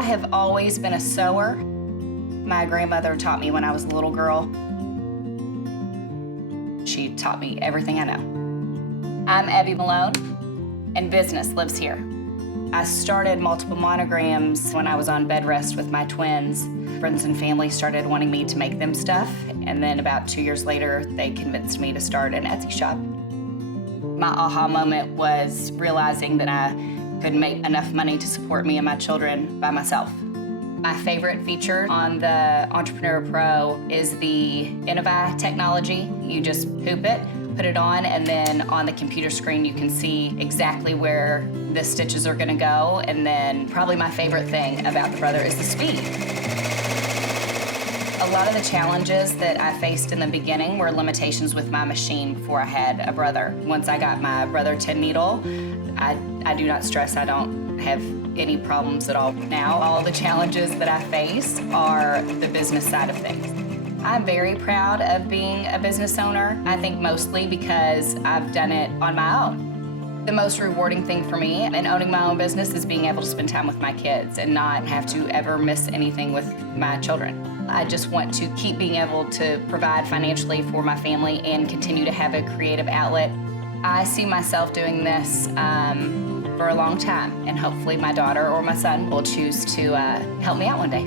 I have always been a sewer. My grandmother taught me when I was a little girl. She taught me everything I know. I'm Abby Malone, and business lives here. I started multiple monograms when I was on bed rest with my twins. Friends and family started wanting me to make them stuff, and then about 2 years later, they convinced me to start an Etsy shop. My aha moment was realizing that I could make enough money to support me and my children by myself. My favorite feature on the Entrepreneur Pro is the Embroidery technology. You just hoop it, put it on, and then on the computer screen you can see exactly where the stitches are gonna go. And then probably my favorite thing about the Brother is the speed. A lot of the challenges that I faced in the beginning were limitations with my machine before I had a Brother. Once I got my Brother 10 needle, I do not stress. I don't have any problems at all. Now, all the challenges that I face are the business side of things. I'm very proud of being a business owner. I think mostly because I've done it on my own. The most rewarding thing for me in owning my own business is being able to spend time with my kids and not have to ever miss anything with my children. I just want to keep being able to provide financially for my family and continue to have a creative outlet. I see myself doing this for a long time, and hopefully my daughter or my son will choose to help me out one day.